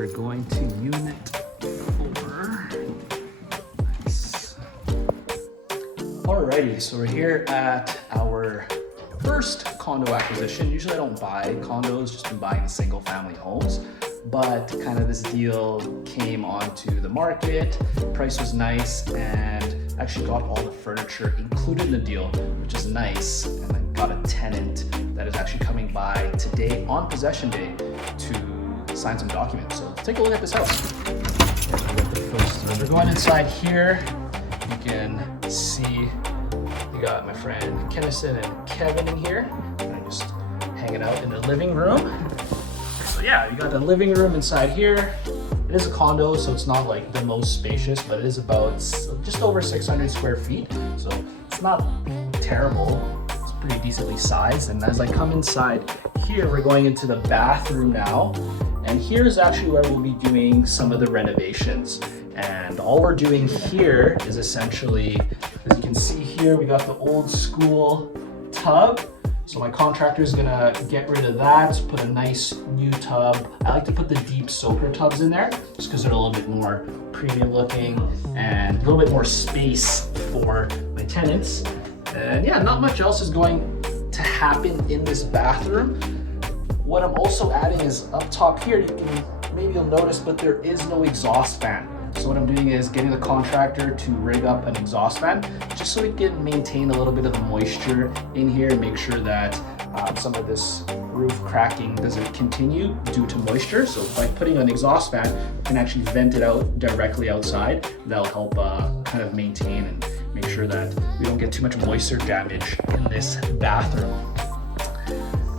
we're going to unit 4. Nice. Alrighty, so we're here at our first condo acquisition. Usually I don't buy condos, just been buying single family homes. But kind of this deal came onto the market, price was nice, and actually got all the furniture included in the deal, which is nice. And I got a tenant that is actually coming by today on possession day to sign some documents. So let's take a look at this house. We're going inside here. You can see we got my friend Kennison and Kevin in here. I'm just hanging out in the living room. So yeah, you got the living room inside here. It is a condo, so it's not like the most spacious, but it is about just over 600 square feet. So it's not terrible. It's pretty decently sized. And as I come inside here, we're going into the bathroom now. And here's actually where we'll be doing some of the renovations. And all we're doing here is essentially, as you can see here, we got the old school tub. So my contractor is gonna get rid of that, put a nice new tub. I like to put the deep soaker tubs in there just because they're a little bit more premium looking and a little bit more space for my tenants. And yeah, not much else is going to happen in this bathroom. What I'm also adding is up top here, maybe you'll notice, but there is no exhaust fan. So what I'm doing is getting the contractor to rig up an exhaust fan just so we can maintain a little bit of the moisture in here and make sure that some of this roof cracking doesn't continue due to moisture. So by putting an exhaust fan, we can actually vent it out directly outside. That'll help kind of maintain and make sure that we don't get too much moisture damage in this bathroom.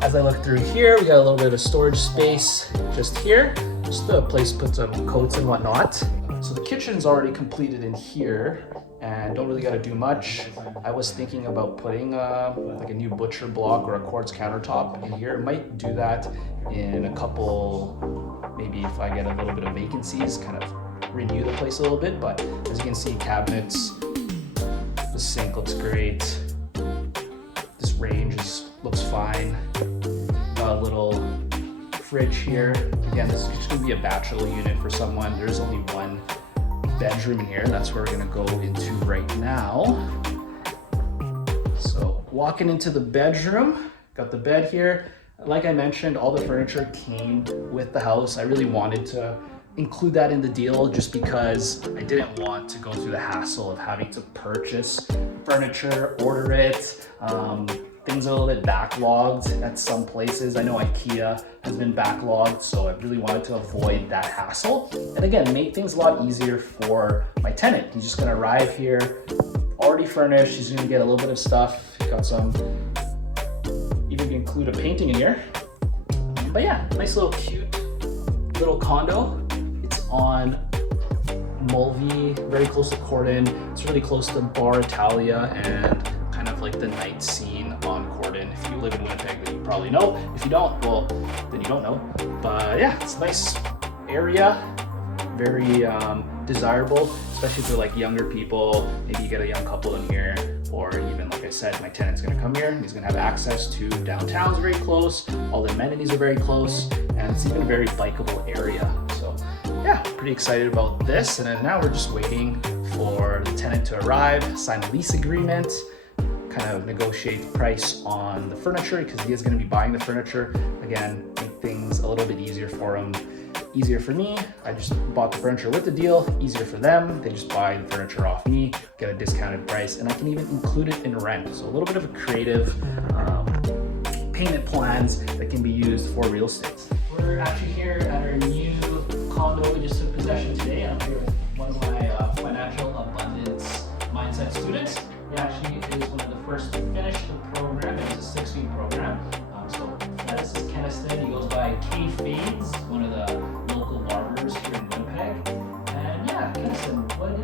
As I look through here, we got a little bit of storage space just here. Just a place to put some coats and whatnot. So the kitchen's already completed in here and don't really got to do much. I was thinking about putting like a new butcher block or a quartz countertop in here. I might do that in a couple, maybe if I get a little bit of vacancies, kind of renew the place a little bit. But as you can see, cabinets, the sink looks great. This range looks fine. Got a little fridge here. Again, this is just gonna be a bachelor unit for someone. There's only one bedroom in here. That's where we're gonna go into right now. So walking into the bedroom, got the bed here. Like I mentioned, all the furniture came with the house. I really wanted to include that in the deal just because I didn't want to go through the hassle of having to purchase furniture, order it. Things are a little bit backlogged at some places. I know IKEA has been backlogged, so I really wanted to avoid that hassle. And again, make things a lot easier for my tenant. He's just gonna arrive here, already furnished. He's gonna get a little bit of stuff. Got some, even include a painting in here. But yeah, nice little cute little condo. It's on Mulvey, very close to Corden. It's really close to Bar Italia and kind of like the night scene on Corden. If you live in Winnipeg, then you probably know. If you don't, well, then you don't know. But yeah, it's a nice area, very desirable, especially for like younger people. Maybe you get a young couple in here, or even like I said, my tenant's gonna come here. He's gonna have access to downtown's very close. All the amenities are very close, and it's even a very bikeable area. So yeah, pretty excited about this. And then now we're just waiting for the tenant to arrive, sign a lease agreement, kind of negotiate the price on the furniture because he is going to be buying the furniture. Again, make things a little bit easier for him, easier for me. I just bought the furniture with the deal, easier for them. They just buy the furniture off me, get a discounted price, and I can even include it in rent. So a little bit of a creative payment plans that can be used for real estate. We're actually here at our new condo. We just took possession today. I'm here with one of my financial abundance mindset students. He actually is one of the first to finish the program. It's a 6-week program. So this is Kennison. He goes by K Fades, one of the local barbers here in Winnipeg. And yeah, Kennison, what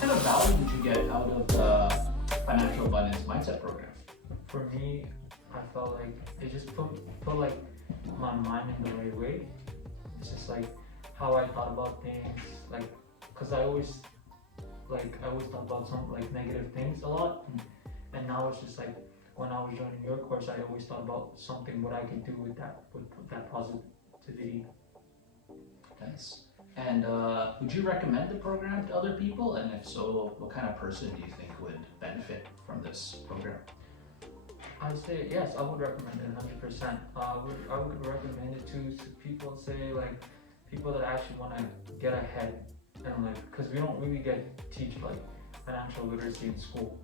kind of value did you get out of the financial abundance mindset program? For me, I felt like it just put like my mind in the right way. It's just like how I thought about things, like, cause I always thought about some like negative things a lot, and now it's just like when I was joining your course, I always thought about something what I could do with that positivity. Nice. And would you recommend the program to other people? And if so, what kind of person do you think would benefit from this program? I say yes, I would recommend it 100%. I would recommend it to people, say like people that actually want to get ahead, and like, because we don't really teach like financial literacy in school,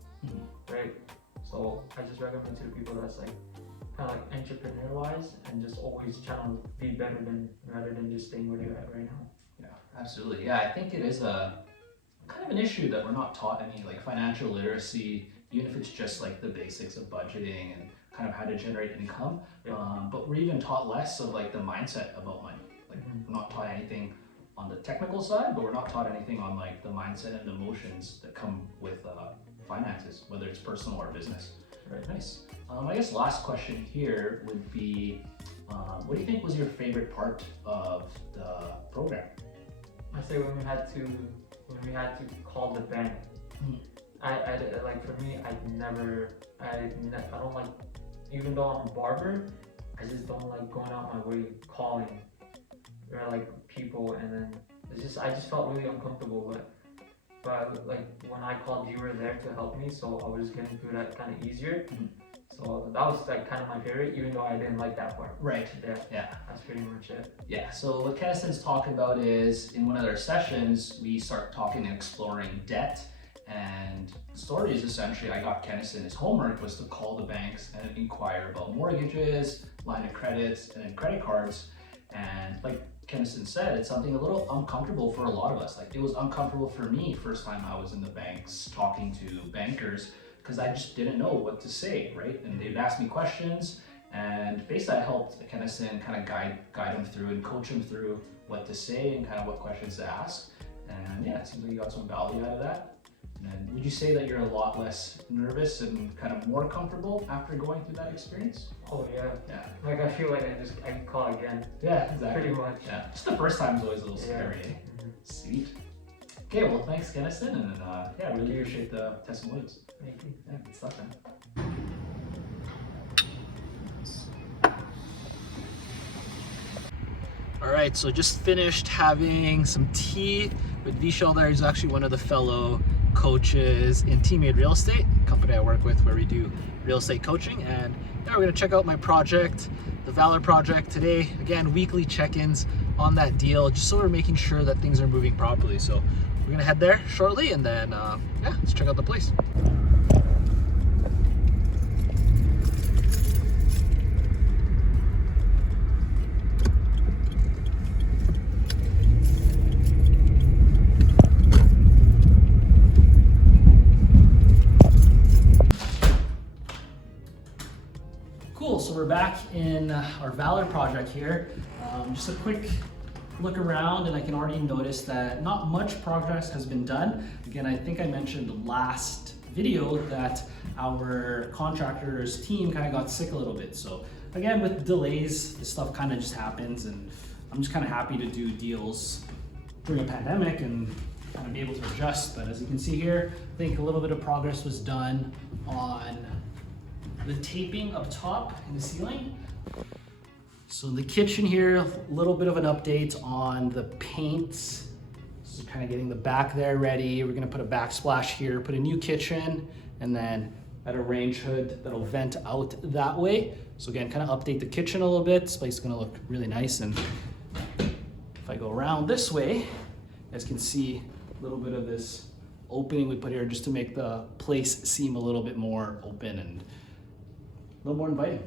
right? So I just recommend to people that's like kind of like entrepreneur wise and just always trying to be better than rather than just staying where they're at right now. Yeah, absolutely. Yeah, I think it is a kind of an issue that we're not taught any like financial literacy, even if it's just like the basics of budgeting and kind of how to generate income. But we're even taught less of like the mindset about money. Like we're not taught anything on the technical side, but we're not taught anything on like the mindset and emotions that come with finances, whether it's personal or business. Right. Nice. I guess last question here would be, what do you think was your favorite part of the program? I say when we had to call the bank. I like, for me, I don't like, even though I'm a barber, I just don't like going out my way calling or like people, and then I just felt really uncomfortable. But like when I called, you were there to help me, so I was getting through that kind of easier. So that was like kind of my favorite, even though I didn't like that part. Right. Yeah. That's pretty much it. Yeah. So what Kennison's talking about is, in one of their sessions, we start talking and exploring debt. And the story is essentially, I got Kennison, his homework was to call the banks and inquire about mortgages, line of credits, and then credit cards. And like Kennison said, it's something a little uncomfortable for a lot of us. Like it was uncomfortable for me first time I was in the banks talking to bankers, because I just didn't know what to say, right? And they'd ask me questions, and basically I helped Kennison kind of guide him through and coach him through what to say and kind of what questions to ask. And yeah, it seems like you got some value out of that. And would you say that you're a lot less nervous and kind of more comfortable after going through that experience? Oh yeah. Yeah. Like I feel like I can call again. Yeah, exactly. Pretty much. Yeah. Just the first time is always a little scary. Eh? Sweet. Okay, well thanks Kennison, and yeah, I really appreciate the testimonials. Thank you. Yeah, good stuff, man. All right, so just finished having some tea with Vishal there. He's actually one of the fellow coaches in Teammate Real Estate, a company I work with where we do real estate coaching. And yeah, we're gonna check out my project, the Valor project today. Again, weekly check-ins on that deal, just so we're making sure that things are moving properly. So we're gonna head there shortly, and then yeah, let's check out the place. Cool, so we're back in our Valor project here. Just a quick look around, and I can already notice that not much progress has been done. Again, I think I mentioned last video that our contractors team kind of got sick a little bit. So again, with delays, this stuff kind of just happens, and I'm just kind of happy to do deals during a pandemic and kind of be able to adjust. But as you can see here, I think a little bit of progress was done on the taping up top in the ceiling. So in the kitchen here, a little bit of an update on the paints. So kind of getting the back there ready. We're gonna put a backsplash here, put a new kitchen, and then add a range hood that'll vent out that way. So again, kind of update the kitchen a little bit. This place is gonna look really nice. And if I go around this way, you guys can see a little bit of this opening we put here just to make the place seem a little bit more open and a little more inviting.